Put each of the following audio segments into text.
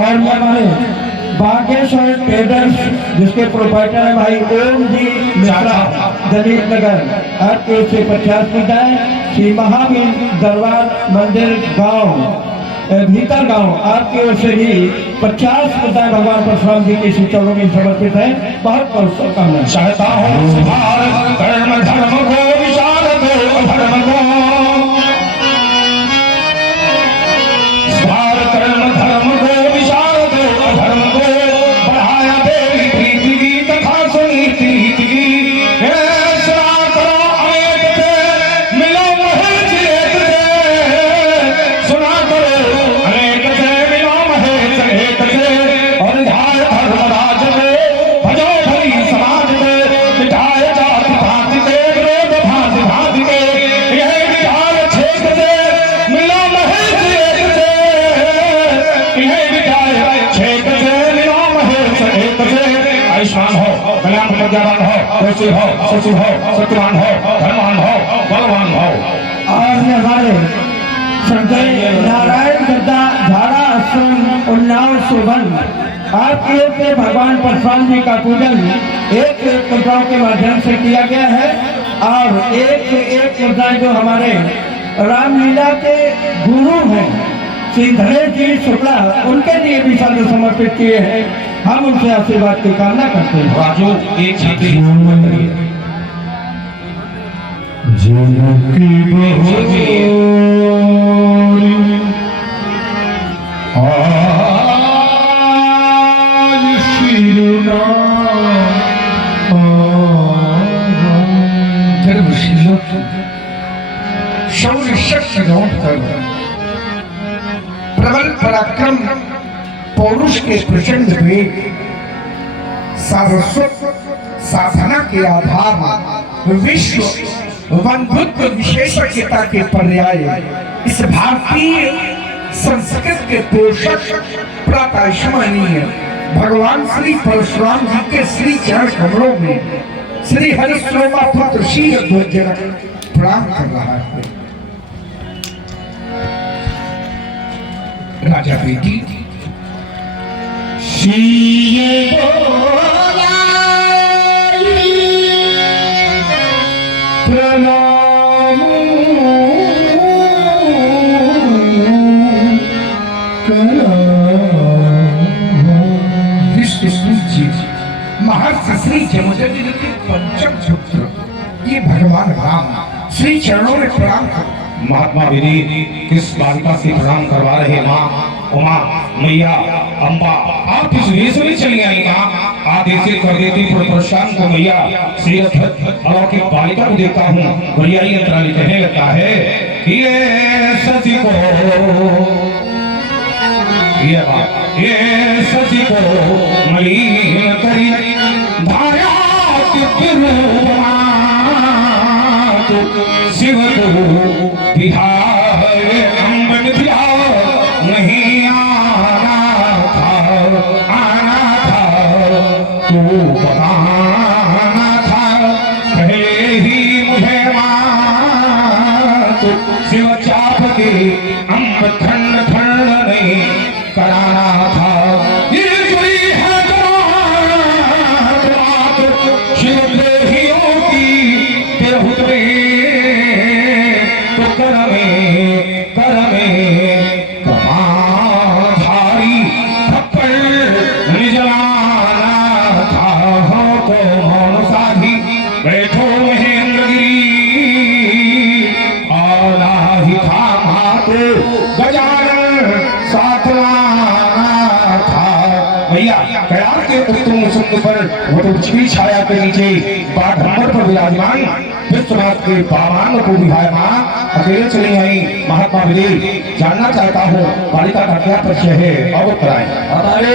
और ये हमारे बागेश्वर ट्रेडर्स जिसके प्रोप्राइटर है भाई ओम जी मिश्रा, दलित नगर, आपके से 50 मिठाई, श्री महावीर दरबार मंदिर गांव भीतर गांव, आपकी ओर से भी 50 मिठाई भगवान परशुराम जी के श्री चरणों में समर्पित है। बहुत बहुत शुभकामनाएं। चाहता हूँ कर्म धर्म को विचार दो धर्म को, कर्म धर्म को विचार दो धर्म को, बढ़ाया देवी प्रीति की तथा सुनी प्रीति की, सुना करो अनेक थे मिलो महेश एक थे, सुना करो अनेक थे मिलो महेश एक थे, और ध्याय धर्मराज को भजो भली समाज में, मिठाए जाति भांति के विरोध भांति भांति के, यह विचार छेक थे मिलो महेश एक थे, आयुष्मान हो, कल्याण प्रज्ञावान हो, सचिव हो, सचिव हो, सत्यवान हो, धर्मवान हो, बलवान हो। और हमारे संजय नारायण गद्दा झाड़ा आश्रम उन्नाव शोभन, आपकी ओर से भगवान परशुराम जी का पूजन एक मुद्राओं के माध्यम से किया गया है, और एक मुद्राएं जो हमारे रामलीला के गुरु हैं श्री धनेश जी शुक्ला, उनके लिए भी साल समर्पित किए हैं। हम उनसे आशीर्वाद की कामना करते हैं। राजू एक छाती शौर्य शक्ति लौट कर प्रबल पराक्रम पौरुष के प्रचंड वेग, सारस्वत साधना के आधार, विश्व बंधुत्व विशेषज्ञता के पर्याय, इस भारतीय संस्कृत के पोषक प्रातः स्मरणीय भगवान श्री परशुराम जी के श्री चरण कमलों में श्री हरिश्रोमा पुत्र शील ध्वजनक प्रणाम कर रहा है। राजा बेटी प्रणाम विष्णु महर्षि श्री जमदग्नि के पंचम पुत्र ये भगवान राम श्री चरणों में प्रणाम कर। महात्मा विधि किस बालिका से प्रणाम करवा रहे माँ उमा मैया अम्बा, आप इस वेश में चली आई माँ, आदेश कर देती परशुराम को मैया श्री अलौकिक बालिका को देखता हूँ। भैया ये अंतराली कहने लगता है कि ये सती को ये सती को मलिन करी धारा शिव बिहार अम्बन नहीं आना था तू बताना था पहले ही मुझे मात, शिव चाप के अम्ब ठंड ठंड नहीं कराना था। ये कोई है शिव देहियों की तिरहुत में तो करमे कमाधारी थप्पड़ निजलाना था। हो तो मौन साधी बैठो महेंद्रगिरी, आना ही था मातो गजानन सातवाना था। भैया कैलाश के उत्तम सुंद पर वटवृक्ष छाया के नीचे बाघंबर पर विराजमान विश्वनाथ के पावन को विहायमान अकेले चली आई महात्मा विधि। जानना चाहता हूँ बालिका का क्या परिचय है, अवगत कराएं। हमारे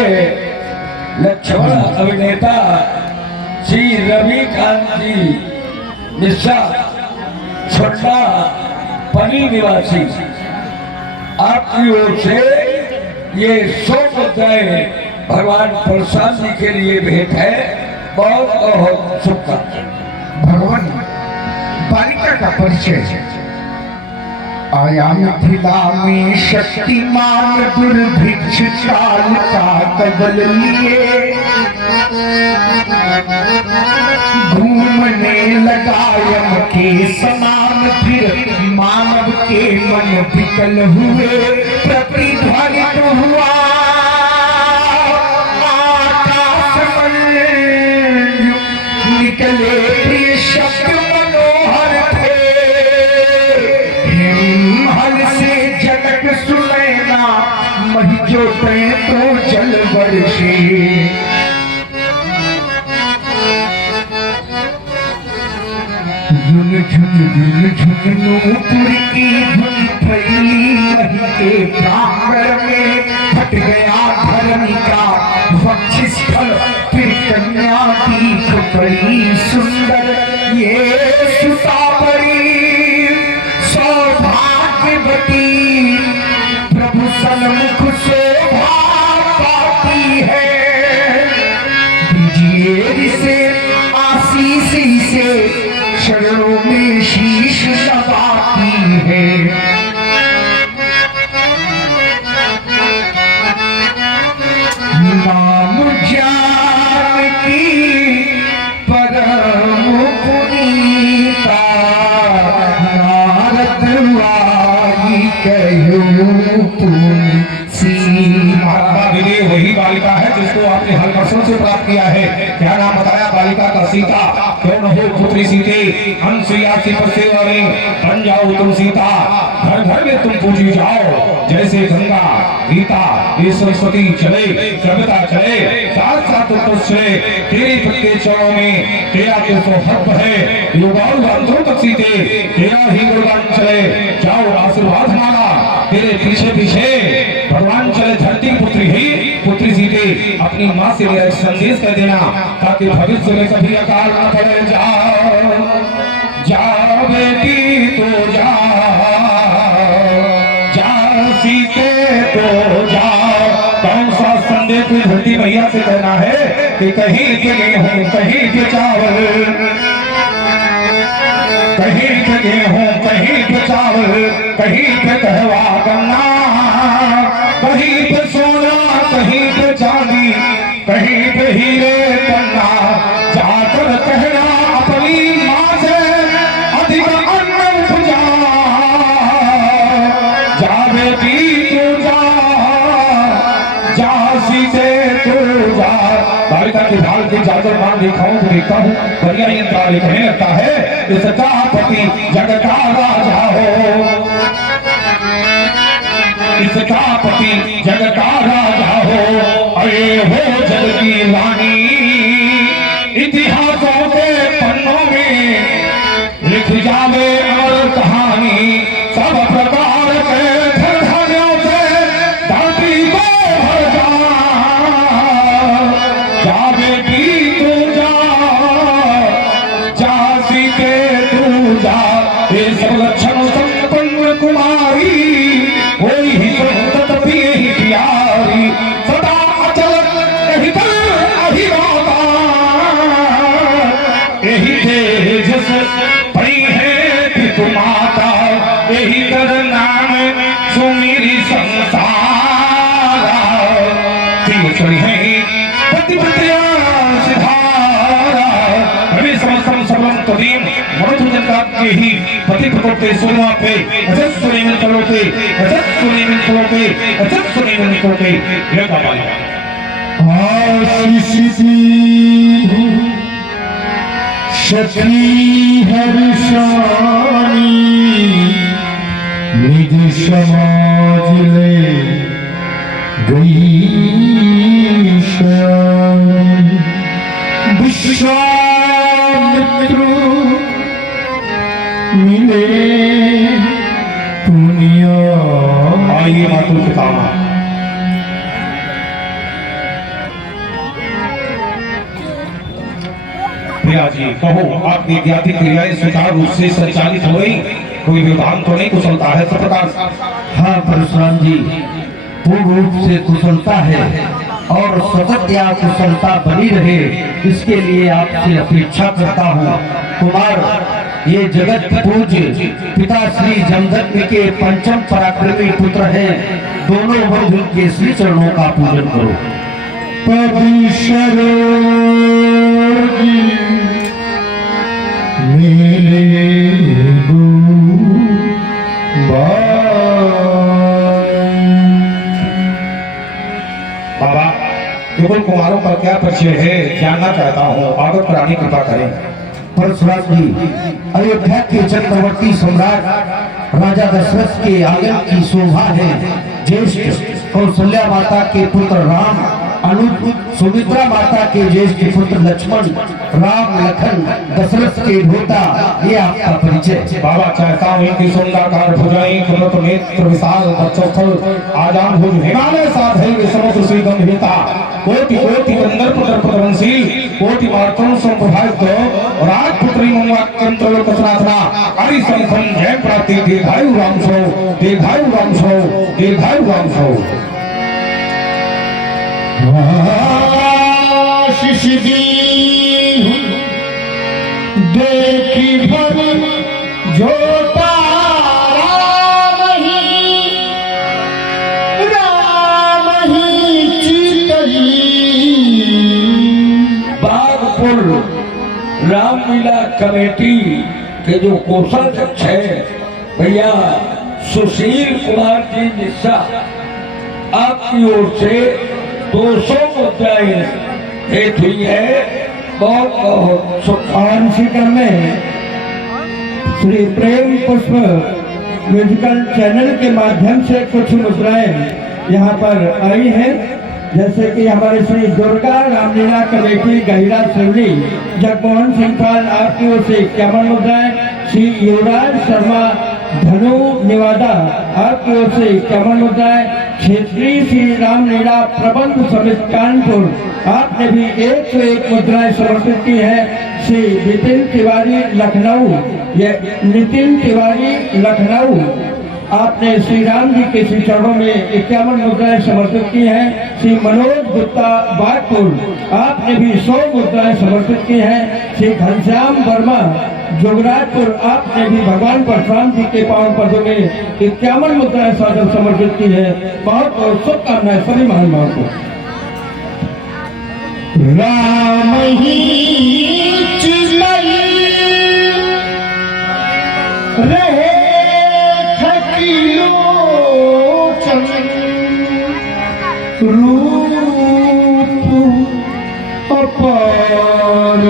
लक्ष्मण अभिनेता श्री रविकांत जी मिश्रा छोटा पनी निवासी, आपकी ओर से ये 100 मुद्राएं भगवान परशुराम जी के लिए भेंट है। बहुत बहुत शुभकामनाएं। भगवान बालिका का परिचय आया मिथिला में शक्तिमान दुर्भिक्ष काल का कबल लिए घूमने लगा यम के समान फिर मानव के मन विकल हुए प्रतिध्वनित हुआ आकाश मंजु निकले प्रिय शब्द मनोहर थे हिमहल से जनक सुनैना महिजो तो जल वर्षे नूपुर की धुन फैली वही के प्रांगण में फट गया धर्म का वक्षस्थल फिर कन्या दीख बड़ी सुंदर ये सुता बड़ी सौभाग्यवती प्रभु सन्मुख शोभा पाती है दीजिए से आशीष से शरणों में शीश नवाती है नाम जानकी परम पुनीता नारद आई कहो पुनि वही बालिका है जिसको आपने हर वर्षों से प्राप्त किया है। क्या नाम बताया बालिका का? सीता। क्यों न हो पुत्री सीते अनसुईया से वाले बन जाओ तुम सीता। घर घर में तुम पूजी जाओ जैसे गंगा गीता ये सरस्वती चले कविता चले साथ साथ तो चले तेरे पक्के चरणों में तेरा जो सौभाग्य है युगाओं वर्षों तक सीते तेरा ही गुणगान चले। जाओ आशीर्वाद मांगा तेरे पीछे पीछे भगवान चले धरती पुत्री ही पुत्री सीते अपनी माँ से मेरा संदेश कर देना ताकि भविष्य में कभी अकाल न पड़े। जाओ बेटी तो जा सीते तो जाओ। कौन सा संदेश धरती मैया से कहना है कि कहीं के गेहूं कहीं के चावल कहीं पे गेहूं कहीं पे चावल कहीं पे कहवा गन्ना कहीं पे सोना कहीं पे चांदी कहीं पे हीरे पन्ना जाकर कहना अपनी माँ से अधिक अन्न उपजा। जा बेटी तू जा सीते तू जा। बालिका की ढाल की जादर मान दिखाऊं तो देखता हूँ बढ़िया ही अंतराल कहने लगता है इस पति जग का राजा हो इसका पति जग का राजा हो अरे हो जग की रानी इतिहासों के पन्नों में लिख जावे अमर कहानी सब प्रकार के धर्मों से धरती को भर जा बेटी तू जा सीते तू जा। ये सब लक्षण संपन्न कुमारी वही ही संतत प्रिय ही प्यारी सदा अचल यही कर अहिराता यही तेजस पई है पितु माता यही कर नाम सुमेरी संसार तीसरी है पति पतिया सिधारा हमें समस्तम सबलम तदीम मरुत जगत के ही पति प्रकोपते सुनवा पे अजत सुनी में चलोते अजत सुनी में चलोते अजत सुनी में चलोते ये का बालिका आशीष सखी हर्षानी निज समाज ले गई विश्वामित्र मिले पुनिया। आइए मातु पितामह भैया जी कहो आपकी ज्ञाति क्रियाएं सुचारू रूप से संचालित हुई कोई विधान तो नहीं कुचलता है सब प्रकार। हाँ परशुराम जी पूर्ण रूप से कुशलता है और सतत यह कुशलता बनी रहे, इसके लिए आपसे अपेक्षा करता हूँ। कुमार, ये जगत पूज्य पिता श्री जमदग्नि के पंचम पराक्रमी पुत्र हैं। दोनों बंधु के श्री चरणों का पूजन करो। बाबा, केवल कुमारों का क्या परिचय है जानना चाहता हूँ, आगे प्राणी कृपा करें। परशुराम जी, अयोध्या के चक्रवर्ती सम्राट राजा दशरथ के आंगन की शोभा है। ज्येष्ठ कौशल्या माता के पुत्र राम, अनुज सुमित्रा माता के ज्येष्ठ पुत्र लक्ष्मण, राम लखन दशरथ के ढोता, ये आपका परिचय। बाबा, चाहता हूँ इनकी सुंदरकार भुजाएं, कृत नेत्र विशाल बक्षस्थल, आजान भुज हिमालय साधे समुद्र से गंभीरता, कोटि कोटि गंधर्व दर्पदंशी, कोटि मार्तों संप्रभावित राजपुत्री मंगवाक्यंत्र लोकसनाथना, हरि संखम जय प्राप्ति, दीर्घायु राम सो, दीर्घायु राम सो, दीर्घायु राम सो। आशीष दी देखी भर जोता राम ही चितई। बागपुर रामलीला कमेटी के जो कोषाध्यक्ष है भैया सुशील कुमार जी निस्सा, आपकी ओर से 200 मुद्राएं भेंट हुई है। बहुत बहुत और इसी क्रम में श्री प्रेम पुष्प म्यूजिकल चैनल के माध्यम से कुछ मुद्राएं यहाँ पर आई हैं, जैसे कि हमारे श्री दुर्गा रामलीला कमेटी गहिरा सिवनी जगमोहन सिंह पाल, आपकी ओर से 51 मुद्राएं। श्री युवराज शर्मा धनु निवादा, आपकी ओर से 51 मुद्राएं। क्षेत्रीय श्री रामलीला प्रबंध समिति कानपुर, आपने भी 101 मुद्राएं समर्पित की है। श्री नितिन तिवारी लखनऊ, ये नितिन तिवारी लखनऊ, आपने श्री राम जी के श्री चरणों में 51 मुद्राएं समर्पित की हैं। श्री मनोज गुप्ता बागपुर, आपने भी 100 मुद्राएं समर्पित की हैं। श्री घनश्याम वर्मा जोगराजपुर, आपने भी भगवान परशुराम जी के पावन पदों में 51 मुद्राएं सादर समर्पित की है। बहुत बहुत शुभकामनाएं सभी महानुभावों को। राम ही चितई रहे रूप अपार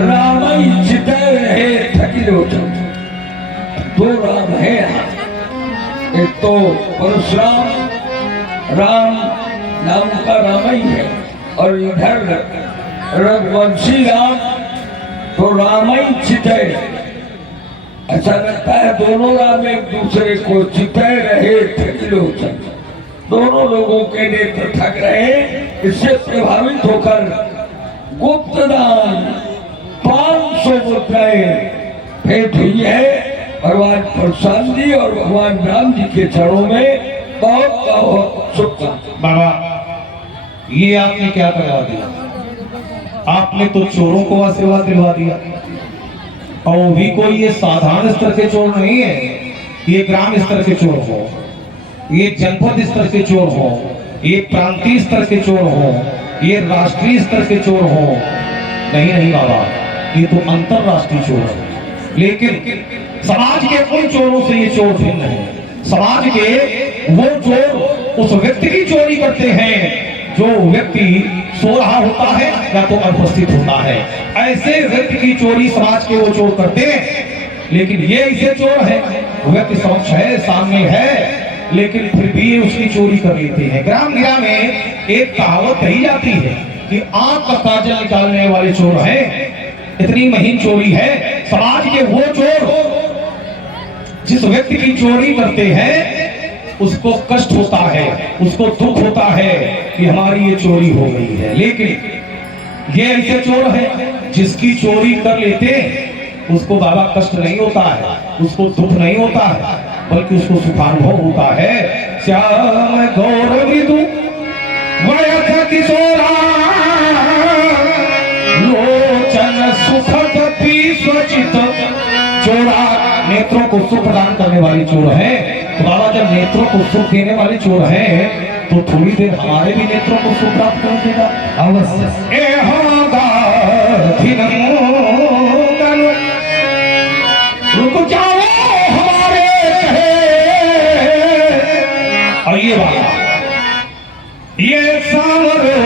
राम चितय रहे थकिलोचन। दो राम है यहाँ, एक तो परशुराम राम नाम का राम ही है, और इधर रघुवंशी राम, तो राम ही चितय। ऐसा लगता है दोनों राम एक दूसरे को चितय रहे थकिलोचन, दोनों लोगों के नेत्र थक रहे। इससे प्रभावित होकर गुप्त दान 500 मुद्राएं भेंट हुई है भगवान परशुराम जी और भगवान राम जी के चरणों में। बहुत बहुत शुभकामनाएं। बाबा, ये आपने क्या करवा दिया? आपने तो चोरों को आशीर्वाद दिलवा दिया, और वो भी कोई ये साधारण स्तर के चोर नहीं है, ये ग्राम स्तर के चोर हो, ये जनपद स्तर के चोर हो, ये प्रांतीय स्तर के चोर हो, ये राष्ट्रीय स्तर के चोर हो। नहीं नहीं बाबा, ये तो अंतरराष्ट्रीय चोर है। लेकिन समाज के उन चोरों से ये चोर भिन्न है। समाज के वो चोर उस व्यक्ति की चोरी करते हैं जो व्यक्ति सो रहा होता है या तो अनुपस्थित होता है। ऐसे व्यक्ति की चोरी समाज के वो चोर करते हैं। लेकिन ये ऐसे चोर है, व्यक्ति समक्ष है, सामने है, लेकिन फिर भी ये उसकी चोरी कर लेते हैं। ग्राम गिरा में एक कहावत कही जाती है कि आंख का काजल निकालने वाले चोर हैं। इतनी महीन चोरी है। समाज के वो चोर जिस व्यक्ति की चोरी करते हैं उसको कष्ट होता है, उसको दुख होता है कि हमारी ये चोरी हो गई है। लेकिन ये ऐसे चोर है जिसकी चोरी कर लेते उसको बाबा कष्ट नहीं होता है। उसको दुख नहीं होता है, बल्कि उसको सुखानुभव होता है। श्याम गौरवी तू वयस किशोरा, लोचन सुखद विश्वचित चोरा। नेत्रों को सुख प्रदान करने वाली चोर है। तो बाबा जब नेत्रों को सुख देने वाली चोर है, तो थोड़ी देर हमारे भी नेत्रों को सुख प्राप्त कर देगा। अवश्य रुक जाओ हमारे कहे। और ये बात ये सावरो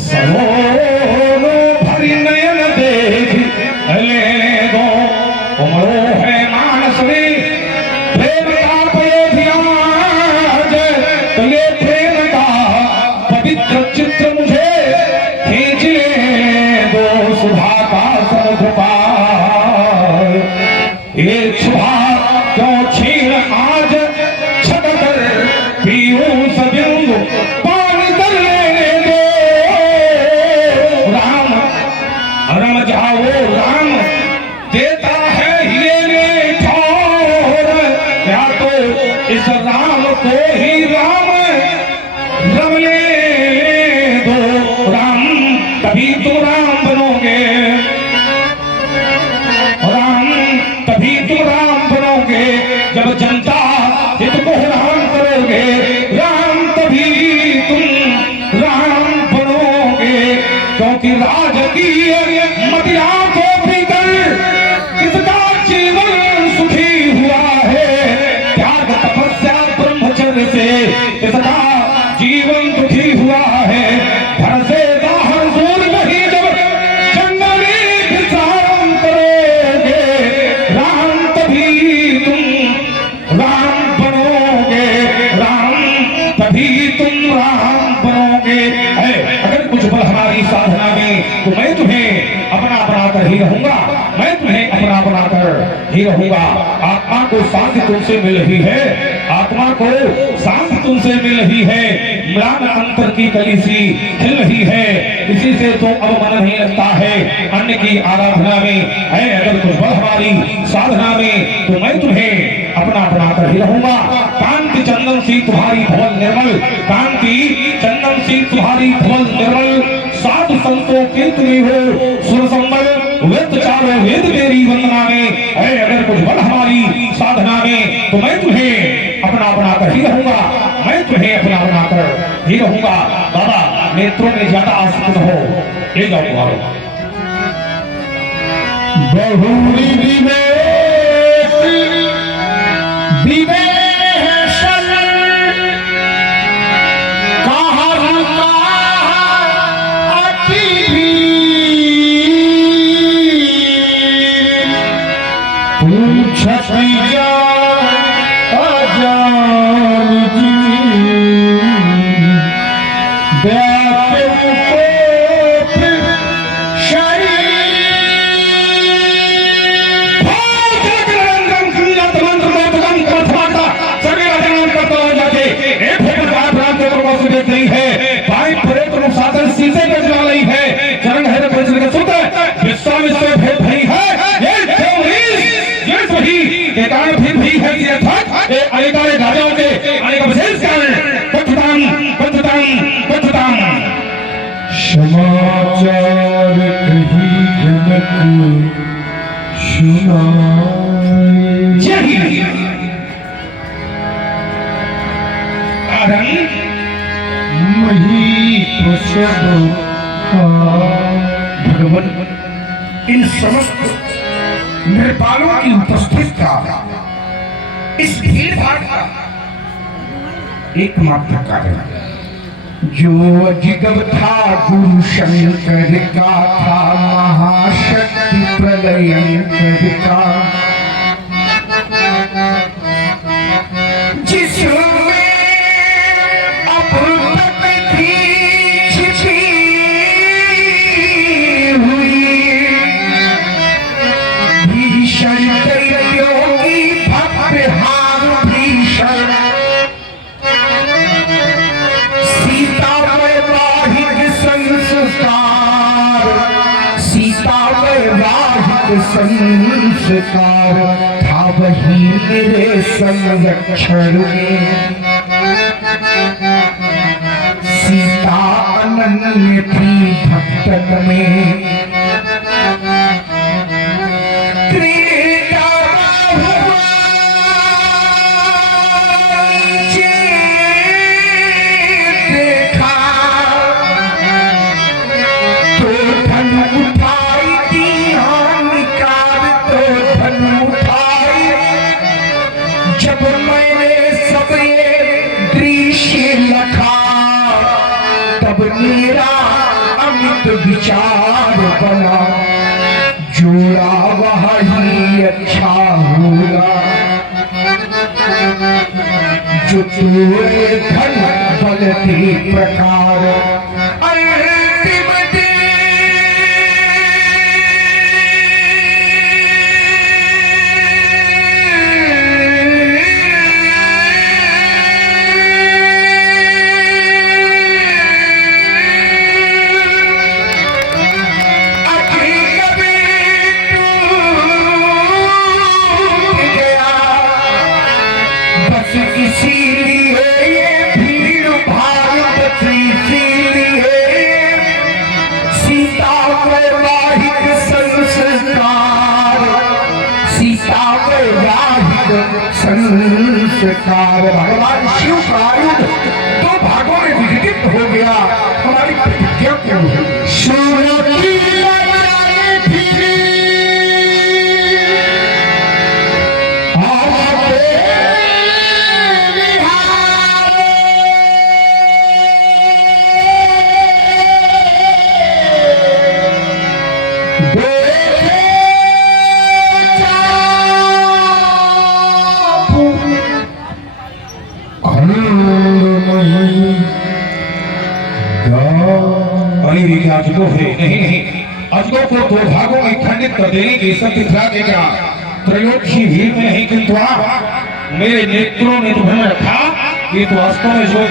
सरोरो भरी नयन देख लेने दो। उमरो है मानस में प्रेम का पयोधियाज, तो ये प्रेम का पवित्र चित्र मुझे खींच ले दो। सुधा का समुद्र पार एक सुधा क्यों छीन आज छत कर पीऊं सबिंग पानी तर लेने दो। राम रम जाओ राम देता है लेने ठौर, या तो इस राम को ही राम रम ले दो। राम तभी तुम राम बनोगे, राम तभी तुम राम बनोगे जब जनता हित को राम करोगे। राम तभी तुम राम बनोगे, क्योंकि राजकीय मदिरा को पीकर किसका जीवन सुखी हुआ है। त्याग तपस्या ब्रह्मचर्य से किसका जीवन दुखी हुआ है। घर से बाहर दूर नहीं जब जंगल में विश्राम करोगे। राम तभी तुम राम बनोगे, राम तभी तुम राम बनोगे। है अगर कुछ बल हमारी साधना में, तो मैं तुम्हें अपना बनाकर ही रहूंगा, मैं तुम्हें अपना बनाकर ही रहूंगा। आत्मा को शांति तुमसे मिल रही है, आत्मा को शांति तुमसे मिल रही है। म्लान अंतर की कली सी खिल रही है, इसी से तो अब मन नहीं लगता है अन्य की आराधना में। है अगर कुछ बल हमारी साधना में, तो मैं तुम्हें अपना बनाकर ही रहूंगा। कांति चंदन सी तुम्हारी धवल निर्मल, कांति चंदन सी तुम्हारी धवल निर्मल। साधु संतों के तुम्ही हो सुर संबल, वेद चारों वेद मेरी वंदना में। है अगर कुछ बल हमारी साधना में, तो मैं तुम्हें अपना बनाकर ही रहूंगा, मैं तुम्हें अपना बनाकर ही रहूंगा। बाबा नेत्रों में ज्यादा आसक्त हो, ले जाओ तुम्हारो बहुरी विवेक विवेशन कहाँ रुका अति पूछत जा अजान जी व्याकुल कोप शरीर। नहीं है भाई परे तो साधन सीधे बजवा रही है। चरण है बजने का सुत विश्वामित्र भेद भई है। ये वही के कारण फिर भी है कि अर्थात ये अनेक राजाओं के अनेक विशेष कारण पठताम पठताम पठताम। समाचार कही जनक सुनाए, यही कारण मही तो सब भगवान इन समस्त नृपालों की उपस्थित का, इस भीड़ भाड़ का एकमात्र कारण जो जिगब था गुरु शंकर का था, महाशक्ति प्रलयंकर का। जिसमें संस्कार था वही मेरे संरक्षण में। सीता अनन्य थी भक्तन में, त्रिनेत्र हुआ नीचे देखा, तो धन उठाई दिया निकाल, तो धन उठाई। जब मैंने सब ये दृश्य लखा, तब मेरा अमित विचार बना, जोड़ा वही अच्छा होगा, जो तोरे धन बल के प्रकार। अंतिम इसीलिए ये भीड़ भाड़ इसीलिए सीता वैवाहिक संस्कार, सीता वैवाहिक संस्कार। भगवान शिव का आयुध दो भागों में विघटित हो गया। हमारी प्रतिज्ञा क्यों है? सूर्य अजगो है नहीं, अजगो को दो भागों में खंडित कर देने की शक्ति दिखला देगा। त्रयोदशी भीड़ में नहीं, किंतु मेरे नेत्रों ने तुम्हें रखा। ये तो वास्तव में जो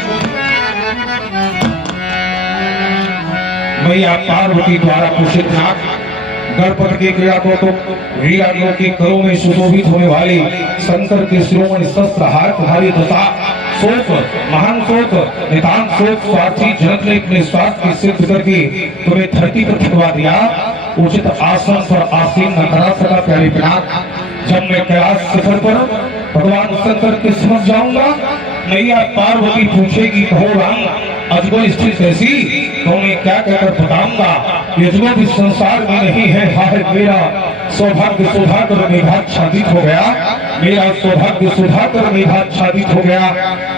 मैया पार्वती द्वारा पोषित नाथ गणपति की क्रिया को तो वीरादियों के करों में सुशोभित होने वाली शंकर के शिरोमणि शस्त्र हार तुम्हारी दशा शोक, महान शोक, नितांत शोक, स्वार्थी जनक ने अपने स्वार्थ की सिद्ध करके तुम्हें धरती पर ठुकवा दिया। उचित आसन पर आसीन न करा सका प्यारे पिनाक। जब मैं कैलाश शिखर पर भगवान शंकर के समझ जाऊंगा, मैया पार्वती पूछेगी कहो राम अजगो स्थिति कैसी, तो मैं क्या कहकर बताऊंगा। यजगो भी संसार में नहीं है, हाय मेरा सौभाग्य सौभाग्य मेघाच्छादित हो गया, मेरा सौभाग्य सौभाग्य मेघाच्छादित हो गया।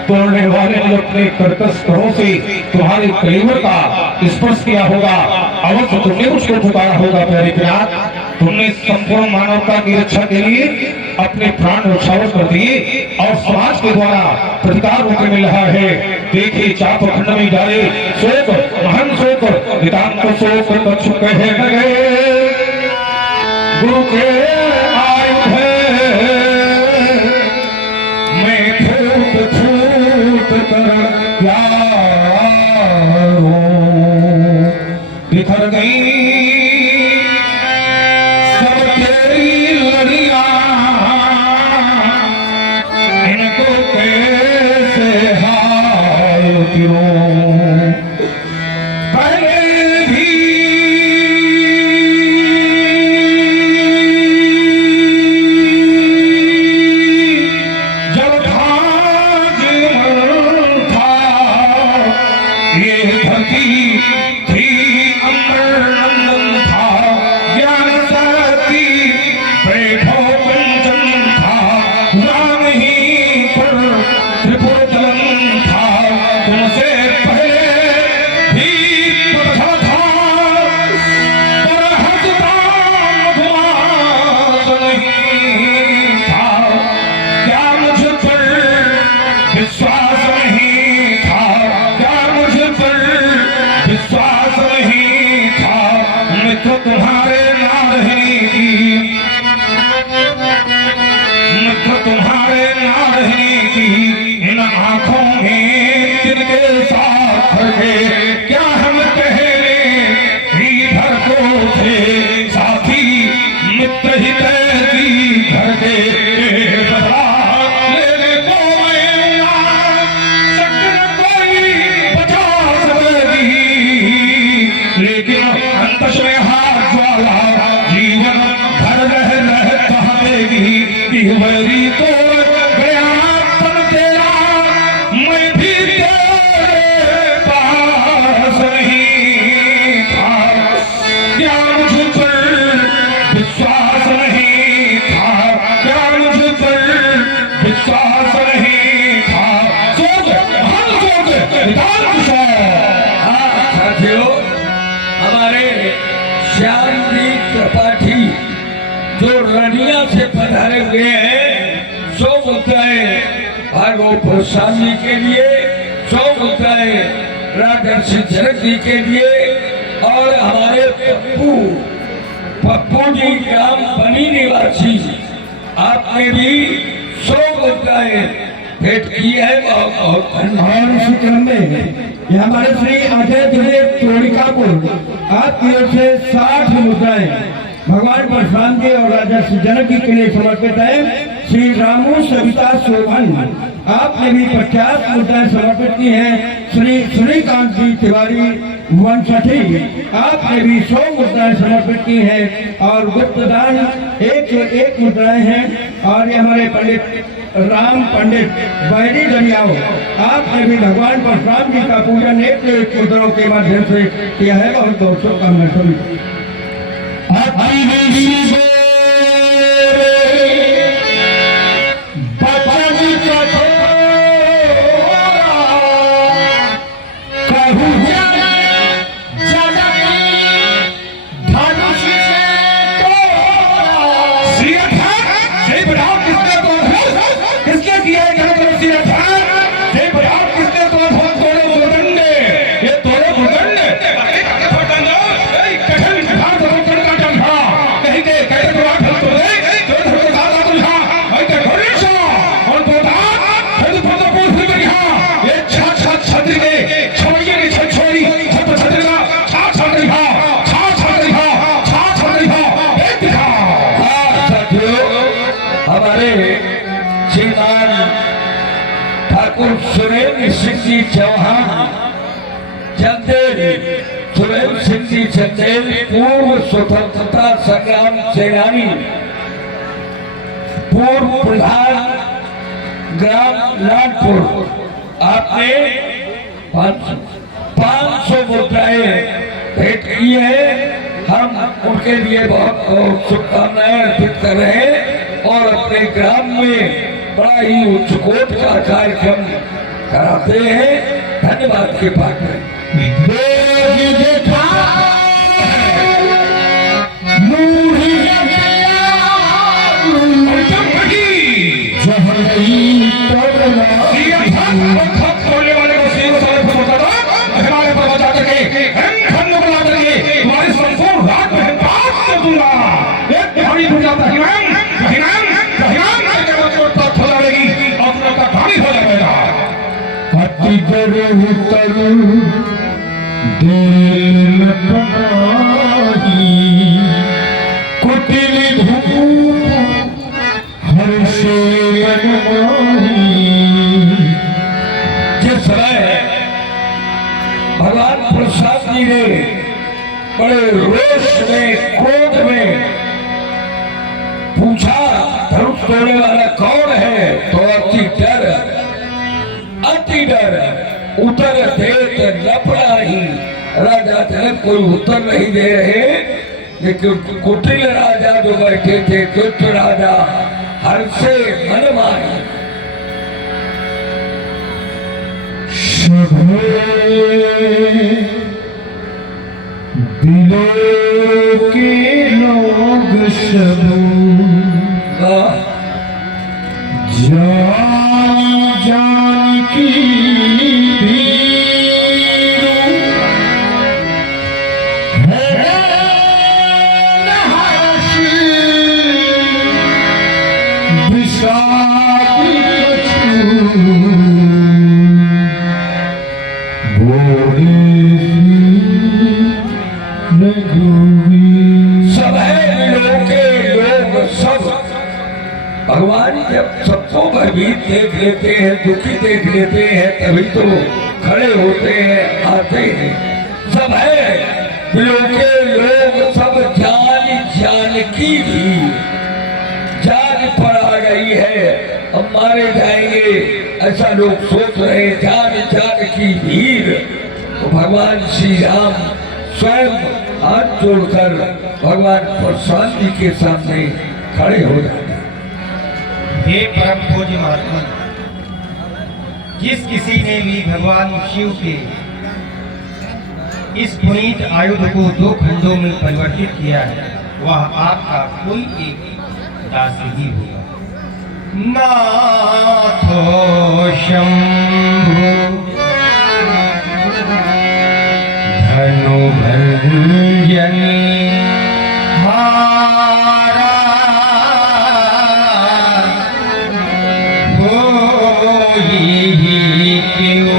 तोड़ने वाले ने अपने कर्कश करों से तुम्हारे कलेवर का स्पर्श किया होगा, अवश्य तुमने उसको पुकारा होगा प्यारे पिनाक। तुमने संपूर्ण मानवता की रक्षा के लिए अपने प्राण न्यौछावर कर दिए और समाज के द्वारा प्रतिकार होकर मिल रहा है। देखिए चाप खंड में डाले शोक, महान शोक, नितांत शोक कछु कहे न गए। गुरु के आयुध मैं फूट फूट कर यारो बिखर गई सब तेरी लड़ियां, इनको कैसे हाय गिरो। पहले भी जब भाग्य था ये धरती थी, अमर नंदन था, ज्ञान सरती वैभव पंचम था, राम ही पर त्रिपुर दलन था। तुमसे पहले भी पता था, पर हंसता मधुमास नहीं था। क्या मुझ पर विश्वास नहीं था, क्या मुझ पर विश्वास नहीं था। मित्र तुम्हारे ना रहने की, मित्र तुम्हारे ना रहने की इन आंखों में तिनके साथ थे। क्या हम कहने इधर को थे साथी, मित्र ही तैसी घर के रनिया से पधारे हुए हैं 100 मुद्राएं भागवत प्रसाद जी के लिए, 100 मुद्राएं राजर्षि जनक जी के लिए और हमारे पप्पू जी ग्राम बनी निवासी आपने भी 100 मुद्राएं भेंट की है। बहुत बहुत धन्यवाद। और इसी क्रम में ये हमारे श्री अजय जिले टोलिकापुर आपकी ओर से 60 मुद्राएं भगवान परशुराम जी और राजा जनक जी के लिए समर्पित है। श्री रामू सविता शोभन आपने भी 50 मुद्राएं समर्पित की हैं। श्री श्रीकांत जी तिवारी वंशठी आपने भी 100 मुद्राएं समर्पित की हैं और गुप्तदान 101 मुद्राएं हैं। और ये हमारे पंडित राम पंडित बैरी दरियाओ आपने भी भगवान परशुराम जी का पूजन 101 मुद्राओं के माध्यम से किया है। बहुत बहुत शुभकामनाएं सभी। श्रीमान ठाकुर सुरेंद्र सिंह जी चौहान चंदेल, सुरेंद्र सिंह जी चंदेल पूर्व स्वतंत्रता संग्राम सेनानी, पूर्व प्रधान ग्राम लालपुर आपने 500 मुद्राएं भेंट की है। हम उनके लिए बहुत बहुत शुभकामनाएं अर्पित कर रहे हैं और अपने ग्राम में बड़ा ही उच्चकोट का कार्यक्रम कराते हैं। धन्यवाद के पात्र जिस समय भगवान प्रसाद जी ने बड़े रोष में क्रोध में पूछा धनुष तोड़ने वाला कौन है, तो अति डर उत्तर देत न पड़ा ही। राजा जनक कोई उत्तर नहीं दे रहे, लेकिन कुटिल राजा जो बैठे थे दुष्ट राजा हर से मन मारे दिलों के लोग सब जान जान की भगवान जब सबको भयभीत देख लेते हैं, दुखी देख लेते हैं, तभी तो खड़े होते हैं, आते हैं। सब है के लोग सब जान की भी जान पर आ गई है, हम मारे जाएंगे ऐसा लोग सोच रहे। जान की भीड़ तो भगवान श्री राम स्वयं हाथ जोड़कर भगवान परशुराम जी के सामने खड़े हो जाते। हे परम पूज्य महात्मा, जिस किसी ने भी भगवान शिव के इस पुनीत आयुध को 2 खंडों में परिवर्तित किया है, वह आपका कोई एक दास ही होगा। नाथो शंभु धनु भंजन हारा होई क्यों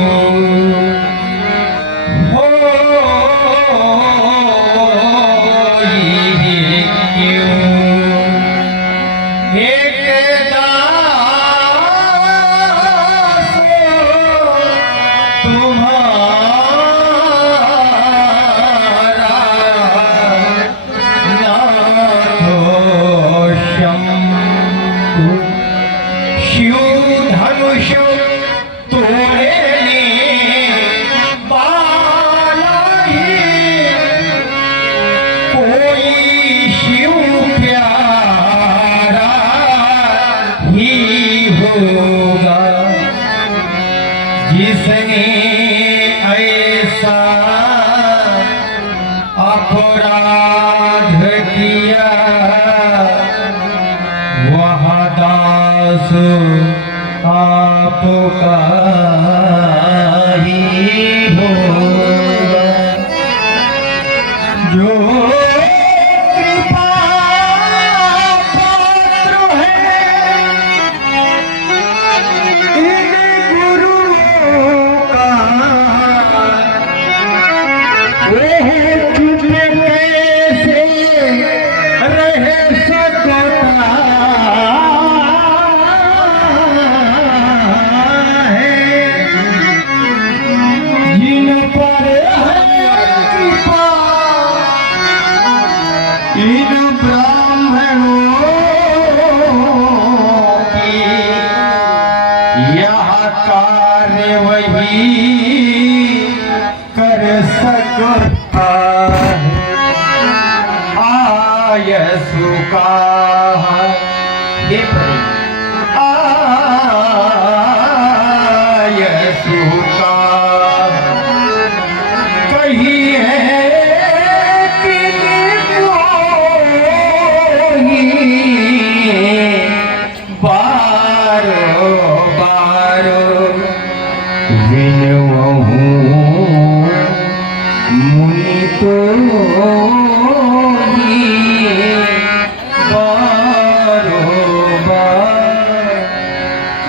जिसने ऐसा अपराध किया वह दास आपका ही होगा। जो कृपा पात्र है इन गुरुओं का, वह तुझे कैसे रह सकता है, जिन पर है कृपा इन ब्राह्मणों की, यह कार्य वही कर सकता है। आयसु का हे प्रभु, आयसु का कही है कि बारो बारो विनवहु मुनि तो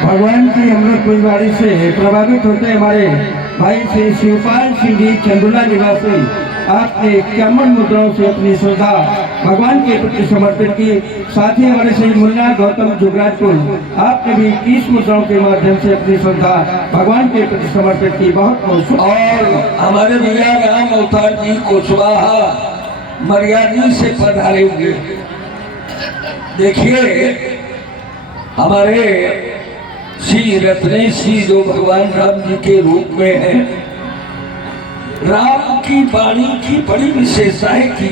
भगवान की अमृत फुलवाड़ी से प्रभावित होते हमारे भाई श्री शिवपाल सिंह जी चंदुला निवासी आपने 51 मुद्राओं से अपनी श्रद्धा भगवान के प्रति समर्पित की। साथ ही हमारे श्री मुन्ना गौतम जुगराजपुर आपने भी 30 मुद्राओं के माध्यम से अपनी श्रद्धा भगवान के प्रति समर्पित की। बहुत बहुत और हमारे भैया राम अवतार जी कुशवाहा मर्यादा से पधारे हुए। देखिए हमारे श्री रत्नेश जी जो भगवान राम जी के रूप में है, राम की वाणी की बड़ी विशेषता है कि